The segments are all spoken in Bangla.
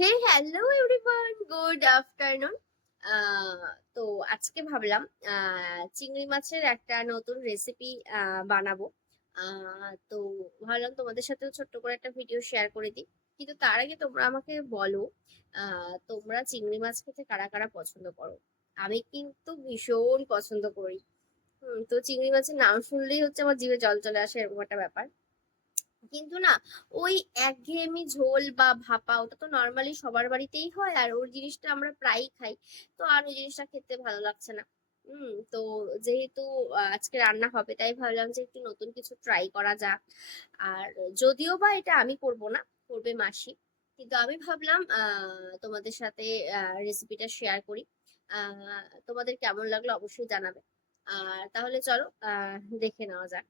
হে হ্যালো এভরিওয়ান, গুড আফটারনুন। তো আজকে ভাবলাম চিংড়ি মাছের একটা নতুন রেসিপি বানাবো। তো ভাবলাম তোমাদের সাথেও ছোট্ট করে একটা ভিডিও শেয়ার করে দিই। কিন্তু তার আগে তোমরা আমাকে বলো, তোমরা চিংড়ি মাছ খেতে কারা কারা পছন্দ করো? আমি কিন্তু ভীষণ পছন্দ করি। তো চিংড়ি মাছের নাম শুনলেই হচ্ছে আমার জিভে জল চলে আসে, এরকম একটা ব্যাপার। কিন্তু না, ওই একঘেয়েমি ঝোল বা ভাপা ওটা তো নর্মালি সবার বাড়িতেই হয়, আর ওর জিনিসটা আমরা প্রায়ই খাই। তো আর ওই জিনিসটা খেতে ভালো লাগছে না। তো যেহেতু আজকে রান্না হবে, তাই ভাবলাম যে একটু নতুন কিছু ট্রাই করা যাক। আর যদিও বা এটা আমি করব না, করবে মাসি। কিন্তু আমি ভাবলাম তোমাদের সাথে রেসিপিটা শেয়ার করি। তোমাদের কেমন লাগলো অবশ্যই জানাবে। আর তাহলে চলো দেখে নেওয়া যাক।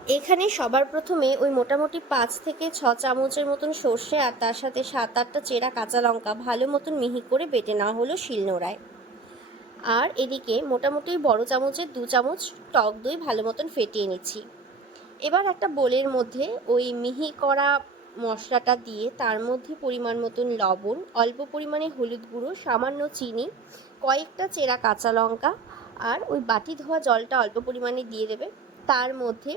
এখানে সবার প্রথমে ওই মোটামুটি 5 থেকে 6 চামচের মতন সর্ষে আর তার সাথে 7-8টা চেরা কাঁচা লঙ্কা ভালো মতন মিহি করে বেটে নেওয়া হলো শিলনোড়ায়। আর এদিকে মোটামুটি বড় চামচের 2 চামচ টক দই ভালো মতন ফেটিয়ে নিচ্ছি। এবার একটা বোলের মধ্যে ওই মিহি করা মশলাটা দিয়ে তার মধ্যে পরিমাণ মতন লবণ, অল্প পরিমাণে হলুদ গুঁড়ো, সামান্য চিনি, কয়েকটা চেরা কাঁচা লঙ্কা আর ওই বাটি ধোয়া জলটা অল্প পরিমাণে দিয়ে দেবে। তার মধ্যে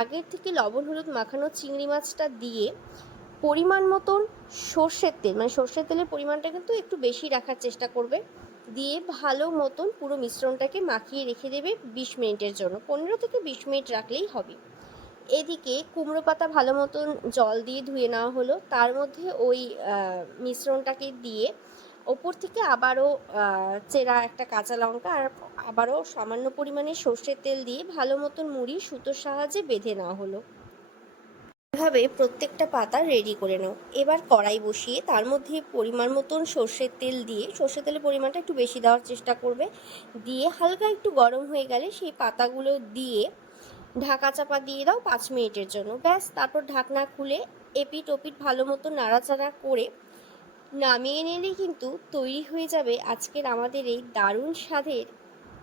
আগের থেকে লবণ হলুদ মাখানো চিংড়ি মাছটা দিয়ে পরিমাণ মতন সর্ষের তেল, মানে সর্ষের তেলের পরিমাণটা কিন্তু একটু বেশি রাখার চেষ্টা করবে, দিয়ে ভালো মতন পুরো মিশ্রণটাকে মাখিয়ে রেখে দেবে 20 মিনিটের জন্য। 15 থেকে 20 মিনিট রাখলেই হবে। এদিকে কুমড়ো পাতা ভালো মতন জল দিয়ে ধুয়ে নেওয়া হলো, তার মধ্যে ওই মিশ্রণটাকে দিয়ে ওপর থেকে আবারও চেরা একটা কাঁচা লঙ্কা আর আবারও সামান্য পরিমাণে সর্ষের তেল দিয়ে ভালো মতন মুড়ি সুতোর সাহায্যে বেঁধে নেওয়া হলো। এভাবে প্রত্যেকটা পাতা রেডি করে নাও। এবার কড়াই বসিয়ে তার মধ্যে পরিমাণ মতন সর্ষের তেল দিয়ে, সর্ষের তেলের পরিমাণটা একটু বেশি দেওয়ার চেষ্টা করবে, দিয়ে হালকা একটু গরম হয়ে গেলে সেই পাতাগুলো দিয়ে ঢাকা চাপা দিয়ে দাও 5 মিনিটের জন্য। ব্যাস, তারপর ঢাকনা খুলে এপিট ওপিট ভালো মতো নাড়াচাড়া করে নামিয়ে নিলেই কিন্তু তৈরি হয়ে যাবে আজকের আমাদের এই দারুণ স্বাদের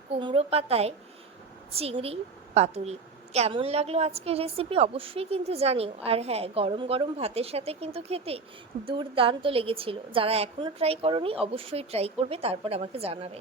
কুমড়ো পাতায় চিংড়ি পাতুরি। কেমন লাগলো আজকের রেসিপি অবশ্যই কিন্তু জানিও। আর হ্যাঁ, গরম গরম ভাতের সাথে কিন্তু খেতে দুর্দান্ত লেগেছিল। যারা এখনও ট্রাই করোনি অবশ্যই ট্রাই করবে, তারপর আমাকে জানাবে।